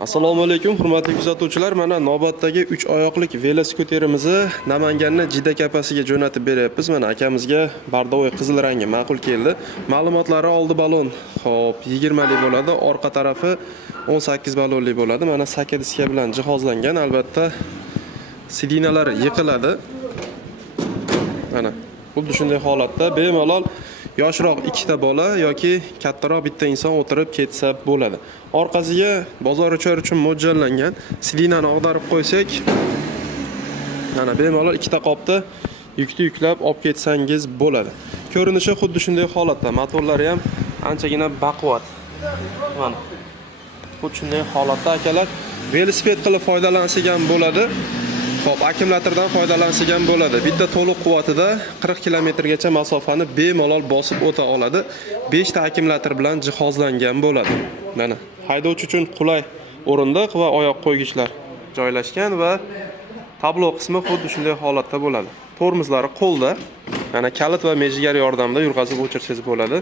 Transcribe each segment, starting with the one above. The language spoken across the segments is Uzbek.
Assalomu alaykum, hurmatli kuzatuvchilar. Mana navbatdagi 3 oyoqlik velosipedimizni Namanganning Jida kapasiga jo'natib beryapmiz. Mana akamizga bardovoy qizil rangi ma'qul keldi. Ma'lumotlari oldi balon. Xo'p, 20 lik bo'ladi, orqa tarafi 18 balonli bo'ladi. Mana saka diska bilan jihozlangan. Albatta sidinalari yiqiladi. Mana xuddi shunday holatda bemalol yoshroq ikkita bola yoki kattaroq bitta inson o'tirib ketsa bo'ladi. Orqasiga bozor uchun mo'ljallangan sidinani ag'darib qo'ysak, mana bemalol ikkita qopda yukni yuklab olib ketsangiz bo'ladi. Ko'rinishi xuddi shunday holatda. Motorlari ham anchagina baquvvat. Mana xuddi shunday holatda akalar velosiped qilib foydalansak ham bo'ladi. Xo'p, akkumulyatordan foydalansak ham bo'ladi. Bitta to'liq quvvatida 40 kilometrgacha masofani bemalol bosib o'ta oladi. 5 ta akkumulyator bilan jihozlangan bo'ladi. Mana haydovchi uchun qulay o'rindiq va oyoq qo'ygichlar joylashgan va tablo qismi xuddi shunday holatda bo'ladi. Tormozlari qo'lda. Mana kalit va mejigar yordamida yurg'azib o'chirsangiz bo'ladi.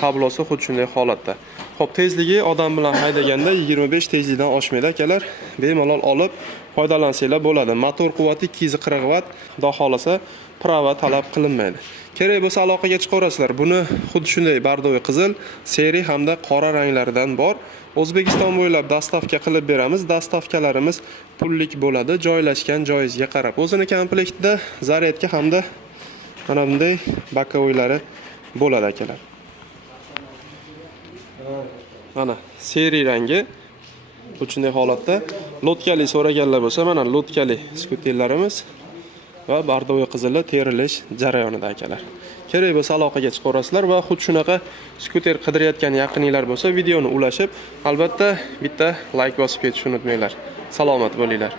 Tablosi xuddi shunday holatda. Xo'p, tezligi odam bilan haydaganda 25 tezlikdan oshmaydi akalar. Bemalol olib foydalansanglar bo'ladi. Motor quvvati 240 vatt, xudo xolasa prava talab qilinmaydi. Kerak bo'lsa aloqaga chiqarasizlar. Buni xuddi shunday bardovoy qizil, seri hamda qora ranglaridan bor. O'zbekiston bo'ylab dastavka qilib beramiz. Dastavkalarimiz pullik bo'ladi, joylashgan joyingizga qarab. O'zini komplektida zaryadka hamda mana bunday bakovoylari bo'ladi akalar. Mana seri rangi bu shunday holatda. Lotkali so'raganlar bo'lsa, mana lotkali skuterlarimiz va bardovoy qizili terilish jarayonida akalar. Kerak bo'lsa aloqaga chiqarasizlar va xuddi shunaqa skuter qidirayotgan yaqininglar bo'lsa, videoni ulashib, albatta bitta like bosib ketishni unutmanglar. Salomat bo'linglar.